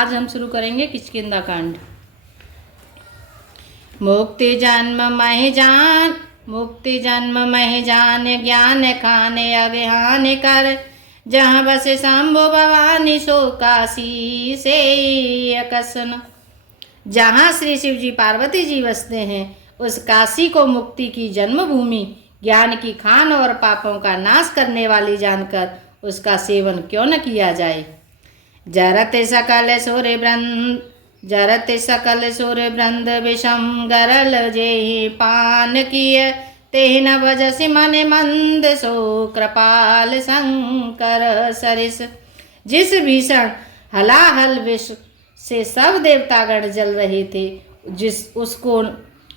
आज हम शुरू करेंगे किष्किंधा कांड। मुक्ति जन्म मह जान ज्ञान खाने अज्ञान कर, जहाँ बस शंभु भवानी सो काशी से अकसन। जहाँ श्री शिव जी पार्वती जी बसते हैं उस काशी को मुक्ति की जन्मभूमि, ज्ञान की खान और पापों का नाश करने वाली जानकर उसका सेवन क्यों न किया जाए। जरते सकल सूर्य वृंद विषम गरल जे पान किय, तेह न भजसि मन मंद सो कृपाल शंकर सरिस। जिस भीषण हलाहल विष से सब देवतागण जल रहे थे,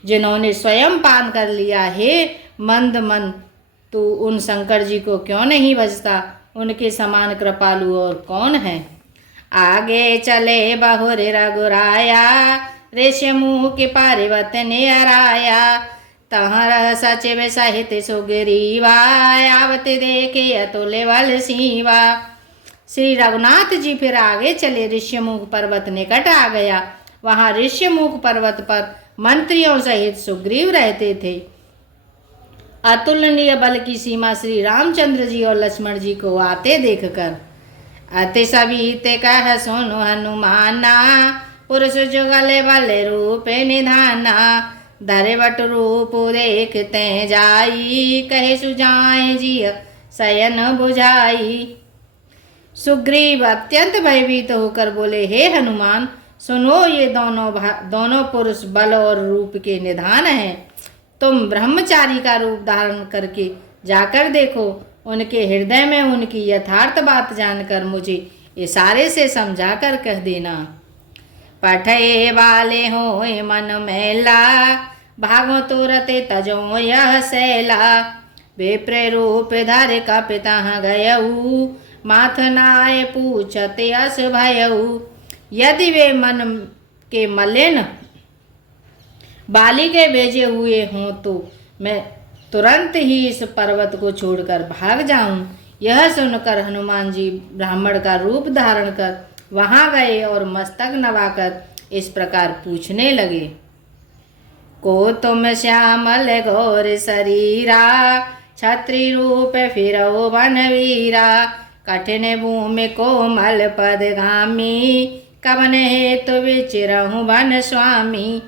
जिन्होंने स्वयं पान कर लिया, हे मंद मन तू उन शंकर जी को क्यों नहीं भजता। उनके समान कृपालु और कौन है। आगे चले बहुर रघुराया, ऋषि मुँह के पार्वत ने हराया, तहर सचिव सहित सुग्रीवा, आवत देखे अतुल्य बल सीवा। श्री रघुनाथ जी फिर आगे चले, ऋष्यमुख पर्वत निकट आ गया। वहाँ ऋष्यमुख पर्वत पर मंत्रियों सहित सुग्रीव रहते थे। अतुलनीय बल की सीमा श्री रामचंद्र जी और लक्ष्मण जी को आते देखकर, अति सबीत कह सुनु हनुमाना, पुरुष जुगल बल रूप निधाना, धरवट रूप देखते जाई, कहे सुजाए जिय शयन बुझाई। सुग्रीव अत्यंत भयभीत होकर बोले, हे हनुमान सुनो, ये दोनों पुरुष बल और रूप के निधान हैं। तुम ब्रह्मचारी का रूप धारण करके जाकर देखो, उनके हृदय में उनकी यथार्थ बात जानकर मुझे इशारे से समझा कर कह देना। पठे वाले हो मन मैला, भागो तुरते तजो यह सैला, विप्र रूप धर कपिता गयऊ, माथ नाय पूछते अस भयऊ। यदि वे मन के मलिन बाली के भेजे हुए हों तो मैं तुरंत ही इस पर्वत को छोड़कर भाग जाऊं। यह सुनकर हनुमान जी ब्राह्मण का रूप धारण कर वहां गए और मस्तक नवाकर इस प्रकार पूछने लगे। को तुम श्यामल घोर शरीरा, छत्री रूप फिरो बनवीरा, कठिन भूमि कोमल पदगामी, कवन हेतु विचरहु वन स्वामी।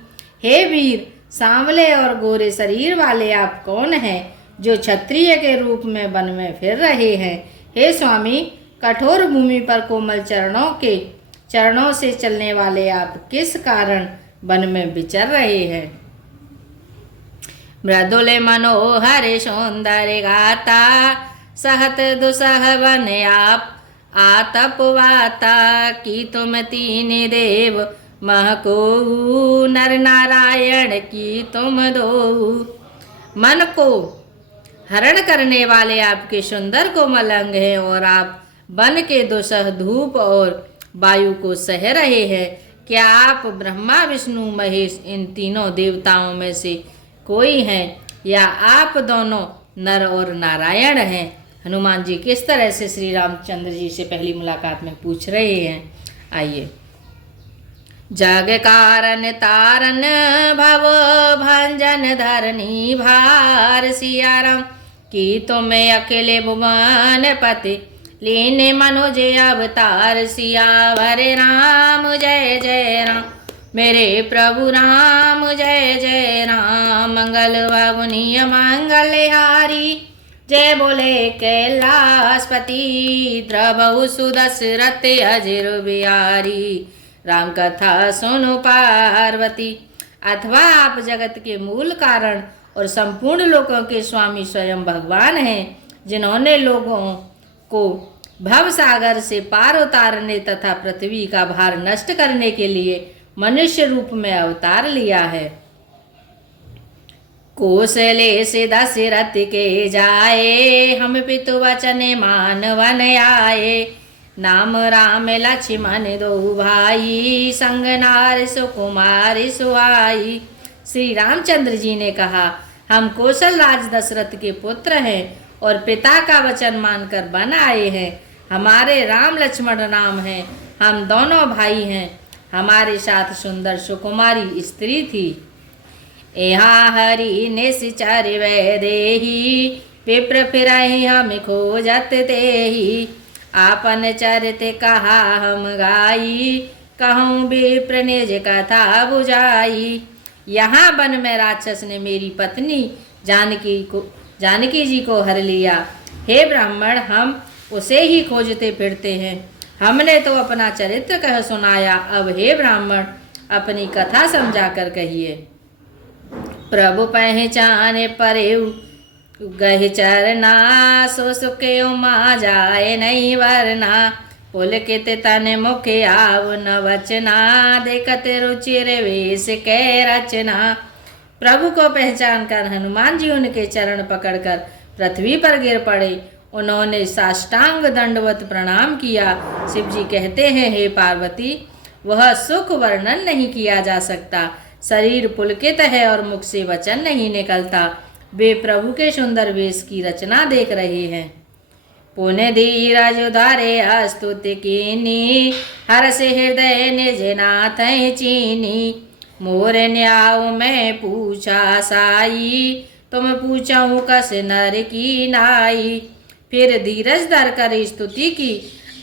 हे वीर, सांवले और गोरे शरीर वाले आप कौन हैं जो क्षत्रिय के रूप में वन में फिर रहे हैं। हे स्वामी, कठोर भूमि पर कोमल चरणों से चलने वाले आप किस कारण वन में विचर रहे हैं। मृदुल मनोहर सौंदर्य गाता, सहत दुसह वन आप आतपवाता, की तुम तीन देव महको, नर नारायण की तुम दो। मन को हरण करने वाले आपके सुंदर कोमल अंग हैं और आप वन के दुसह धूप और वायु को सह रहे हैं। क्या आप ब्रह्मा विष्णु महेश इन तीनों देवताओं में से कोई हैं, या आप दोनों नर और नारायण हैं। हनुमान जी किस तरह से श्री रामचंद्र जी से पहली मुलाकात में पूछ रहे हैं। आइए। जग कारण तारन भव भंजन धरनी भार, सिया राम की तुम अकेले भुवन पति, लीने मनोज अवतार। सियावर राम जय जय राम, मेरे प्रभु राम जय जय राम। मंगल भवनीय मंगलहारी, जय बोले कैलाशपति, द्रवहु सुदशरथ अजिर बिहारी। राम कथा सुनो पार्वती। अथवा आप जगत के मूल कारण और संपूर्ण लोकों के स्वामी स्वयं भगवान हैं, जिन्होंने लोगों को भव सागर से पार उतारने तथा पृथ्वी का भार नष्ट करने के लिए मनुष्य रूप में अवतार लिया है। कौशले से दशरथ के जाए, हम पितु वचन मान वन आए। नाम राम लक्ष्मण दो भाई, संग नार सुकुमार सुहाई। श्री रामचंद्र जी ने कहा, हम कौशल राज दशरथ के पुत्र हैं और पिता का वचन मानकर वन आए हैं। हमारे राम लक्ष्मण नाम हैं हम दोनों भाई हैं। हमारे साथ सुंदर सुकुमारी स्त्री थी। यहाँ हरि निश्चर वै देही, विप्र फिरहि हम खोजत तेही। आपन चरित कहा हम गाई, कहूँ विप्र निज कथा बुझाई। यहाँ वन में राक्षस ने मेरी पत्नी जानकी जी को हर लिया। हे ब्राह्मण, हम उसे ही खोजते फिरते हैं। हमने तो अपना चरित्र कह सुनाया, अब हे ब्राह्मण अपनी कथा समझा कर कहिए। प्रभु पहचाने परेउ गहि चरना, सो सुखे मा जाए नहीं वरना। पुलकित तन मुख आव न वचना, देखत रुचिर वेश कै रचना। प्रभु को पहचान कर हनुमान जी उनके चरण पकड़कर पृथ्वी पर गिर पड़े। उन्होंने साष्टांग दंडवत प्रणाम किया। शिव जी कहते हैं, हे पार्वती, वह सुख वर्णन नहीं किया जा सकता। शरीर पुलकित है और मुख से वचन नहीं निकलता। वे प्रभु के सुंदर वेश की रचना देख रहे हैं। पुण्य धीरज उधारे स्तुति कीनी, हर्ष हृदय निज नाथ चीनी। मोर न्याव मैं पूछा साई, तुम पूछऊँ कस नर की नाई। फिर धीरज धर कर स्तुति की।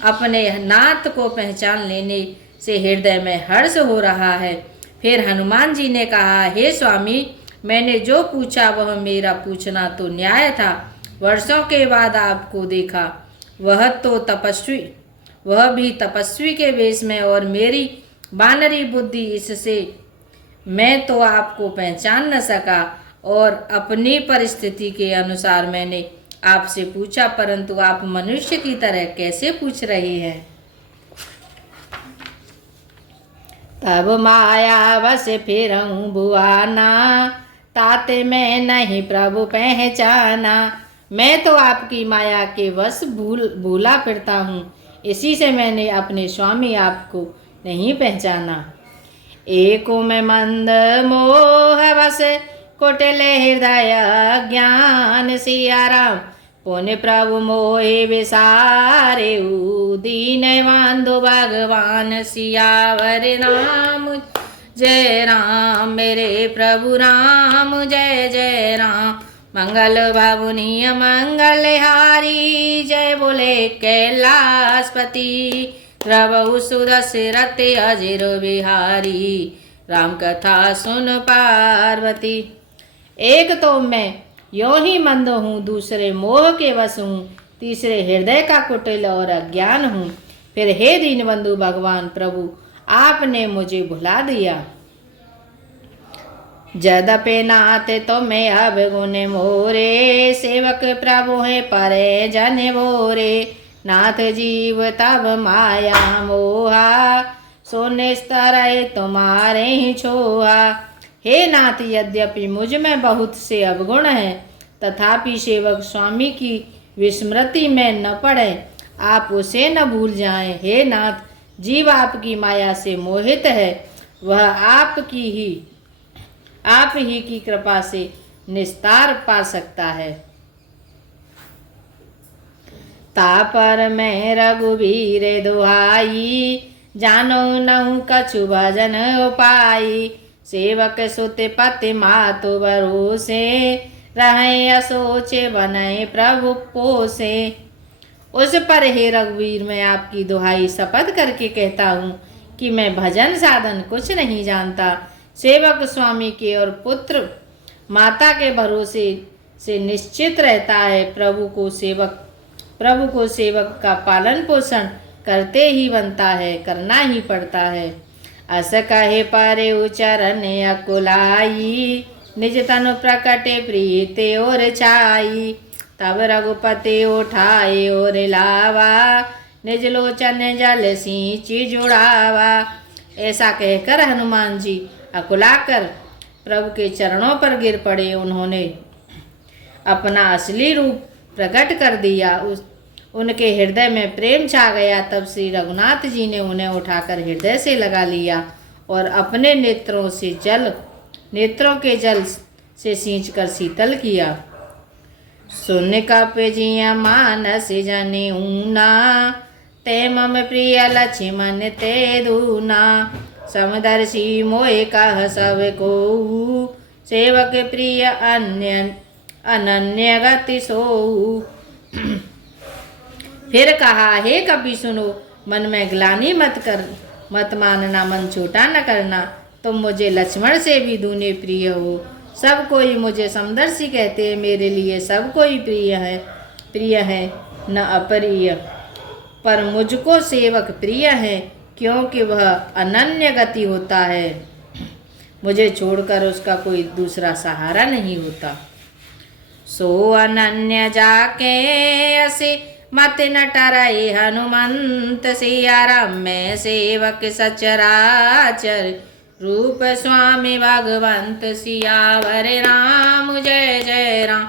अपने नाथ को पहचान लेने से हृदय में हर्ष हो रहा है। फिर हनुमान जी ने कहा, हे स्वामी, मैंने जो पूछा वह मेरा पूछना तो न्याय था। वर्षों के बाद आपको देखा, वह भी तपस्वी के वेश में, और मेरी बानरी बुद्धि, इससे मैं तो आपको पहचान न सका। और अपनी परिस्थिति के अनुसार मैंने आपसे पूछा, परंतु आप मनुष्य की तरह कैसे पूछ रहे हैं। तब माया बस फिरऊँ भुआना, ताते मैं नहीं प्रभु पहचाना। मैं तो आपकी माया के वश भूला फिरता हूँ, इसी से मैंने अपने स्वामी आपको नहीं पहचाना। एको में मंद मोह बस, कुटिल हृदय ज्ञान। सिया राम पुण्य प्रभु मोहे विसारे, दीन बंधु भगवान सियावर राम। जय राम मेरे प्रभु राम, जय जय राम। मंगल भवनीय मंगल हारी, जय बोले कैलाशपति। रवु सुदशरथ अजिर बिहारी, राम कथा सुन पार्वती। एक तो मैं यों ही मंद हूँ, दूसरे मोह के वश हूँ, तीसरे हृदय का कुटिल और अज्ञान हूँ। फिर हे दीनबंधु भगवान प्रभु, आपने मुझे भुला दिया। जदपि नाथ तो मैं अब गुण मोरे, सेवक प्रभु है परे जन भोरे। नाथ जीव तब माया मोहा, सो निस्तर तुम्हारे ही छोहा। हे नाथ, यद्यपि मुझ में बहुत से अवगुण हैं, तथापि सेवक स्वामी की विस्मृति में न पड़े, आप उसे न भूल जाएं। हे नाथ, जीव आपकी माया से मोहित है, वह आप ही की कृपा से निस्तार पा सकता है। तापर मैं रघुवीर दुहाई, जानो नहु कछु भजन उपाई। सेवक सुत पति मातु भरोसे, रहे असोचे बने प्रभु पोसे। उस पर हे रघुवीर, मैं आपकी दुहाई शपथ करके कहता हूँ कि मैं भजन साधन कुछ नहीं जानता। सेवक स्वामी के और पुत्र माता के भरोसे से निश्चित रहता है। प्रभु को सेवक का पालन पोषण करते ही बनता है, करना ही पड़ता है। अस कहे पारे उचरण अकुलाई, निज तनु प्रकटे प्रीति और छाई। तब रघुपति उठाए और लावा, निज लोचन जल सींची जुड़ावा। ऐसा कहकर हनुमान जी अकुलाकर प्रभु के चरणों पर गिर पड़े। उन्होंने अपना असली रूप प्रकट कर दिया। उनके हृदय में प्रेम छा गया। तब श्री रघुनाथ जी ने उन्हें उठाकर हृदय से लगा लिया और अपने नेत्रों के जल से सींचकर शीतल किया। सुन कप जिया मानस जने ऊना, ते मम प्रिय लक्ष्मण ते दूना। समदर्शी मोहि कह सब कोऊ, सेवक प्रिय अन्य अनन्य गति सोऊ। फिर कहा, हे कपि सुनो, मन में ग्लानि मत मानना, मन छोटा न करना। तुम मुझे लक्ष्मण से भी दूने प्रिय हो। सब कोई मुझे समदर्शी कहते हैं, मेरे लिए सब कोई प्रिय है न अप्रिय, पर मुझको सेवक प्रिय है, क्योंकि वह अनन्य गति होता है। मुझे छोड़कर उसका कोई दूसरा सहारा नहीं होता। सो अनन्य जाके असे मत न टरई हनुमंत, सिया राम में सेवक सचराचर, रूप स्वामी भगवंत सियावर राम। जय जय राम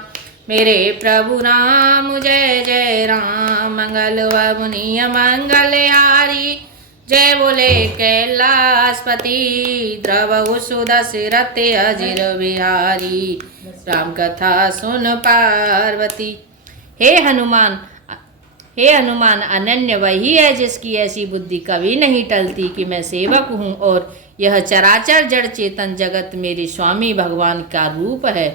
मेरे प्रभु राम, जय जय राम। मंगल मुनि मंगलहारी, जय बोले कैलाशपति, द्रवहु सुदशरथ अजिर बिहारी, राम कथा सुन पार्वती। हे हनुमान अनन्य वही है जिसकी ऐसी बुद्धि कभी नहीं टलती कि मैं सेवक हूँ और यह चराचर जड़ चेतन जगत मेरे स्वामी भगवान का रूप है।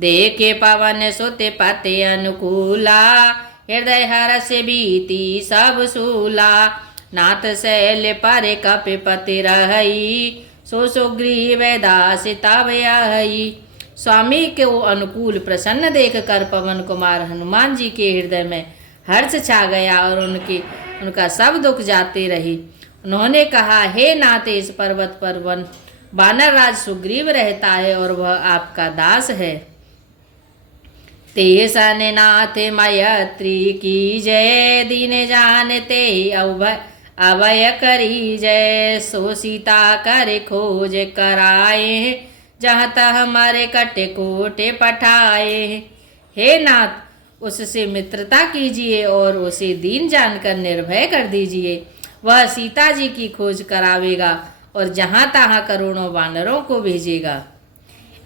देखे पवन सुते पते अनुकूला, हृदय हर्ष बीती सब सूला, नाथ शैल पर कपिपति रहई, सो सुग्रीव दास तब यही। स्वामी को अनुकूल प्रसन्न देख कर पवन कुमार हनुमान जी के हृदय में हर्ष छा गया और उनका सब दुख जाते रहे। उन्होंने कहा, हे नाथ, इस पर्वत पर वानर राज सुग्रीव रहता है और वह आपका दास है। ते सन नाथ मैत्री की जय, दीन जानते अभय करी जय, सो सीता कर खोज कराए, जहाँ तह हमारे कटे कोटे पठाए। हे नाथ, उससे मित्रता कीजिए और उसे दीन जानकर निर्भय कर दीजिए। वह सीता जी की खोज करावेगा और जहाँ तहाँ करोड़ों वानरों को भेजेगा।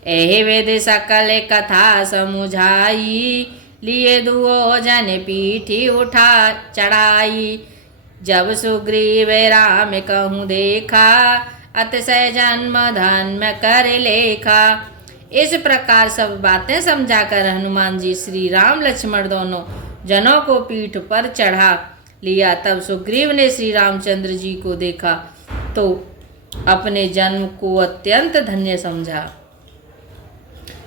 एहि वेद सकल कथा समुझाई, लिए दुओ जन पीठी उठा चढ़ाई, जब सुग्रीव राम कहूँ देखा, अतिशय जन्म धन्य कर लेखा। इस प्रकार सब बातें समझाकर हनुमान जी श्री राम लक्ष्मण दोनों जनों को पीठ पर चढ़ा लिया। तब सुग्रीव ने श्री रामचंद्र जी को देखा तो अपने जन्म को अत्यंत धन्य समझा।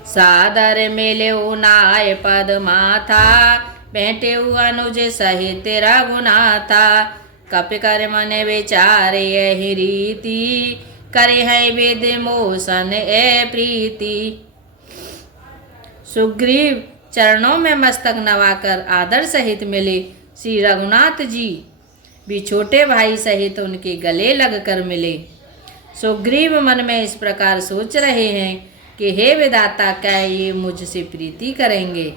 सादर मिले नाय पद माथा, बैठे अनुज सहित रघुनाथा, कपि कर मन विचार यही रीति, करे है वेद मोसन ए प्रीति। सुग्रीव चरणों में मस्तक नवाकर आदर सहित मिले। श्री रघुनाथ जी भी छोटे भाई सहित उनके गले लगकर मिले। सुग्रीव मन में इस प्रकार सोच रहे हैं कि हे विधाता, क्या ये मुझसे प्रीति करेंगे।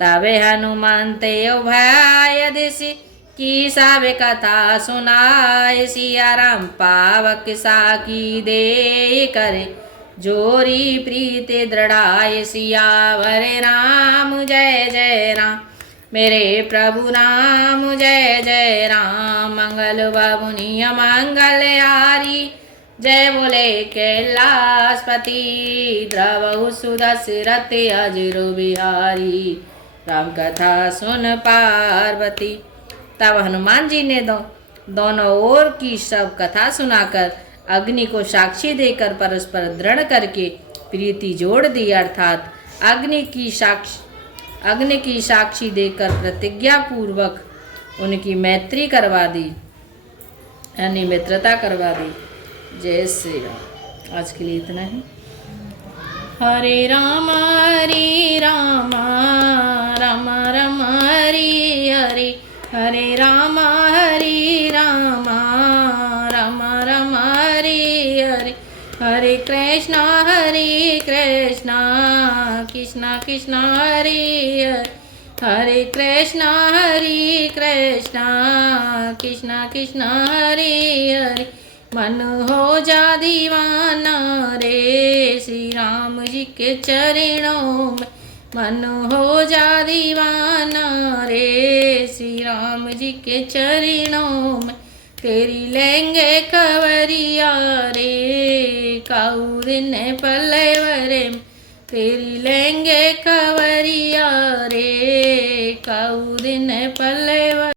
तबे हनुमान ते भय दिशि की साव कथा सुनाए, सिया राम पावक साकी दे करे, जोरी प्रीति दृढ़ाए, सियावर राम। जय जय राम मेरे प्रभु राम, जय जय राम। मंगल मुनि मंगलहारी, जय बोले कैलाशपति, द्रवहु सुदशरथ अजिर बिहारी, राम कथा सुन पार्वती। तब हनुमान जी ने दोनों ओर की सब कथा सुनाकर अग्नि को साक्षी देकर परस्पर दृढ़ करके प्रीति जोड़ दी, अर्थात अग्नि की साक्षी देकर प्रतिज्ञा पूर्वक उनकी मैत्री करवा दी, यानी मित्रता करवा दी। जय श्री राम। आज के लिए इतना ही। हरे राम राम राम हरे हरे, हरे राम राम राम हरे हरे, हरे कृष्ण कृष्ण कृष्ण हरे हरे, हरे कृष्ण कृष्ण कृष्ण हरे हरे। मन हो जा दीवाना रे, श्री राम जी के चरणों में मन हो जा दीवाना रे श्री राम जी के चरणों में तेरी लेंगे खबरिया रे काऊ दिन पल्लेवरे में तेरी लेंगे खबरिया रे काऊ दिन पल्लेवर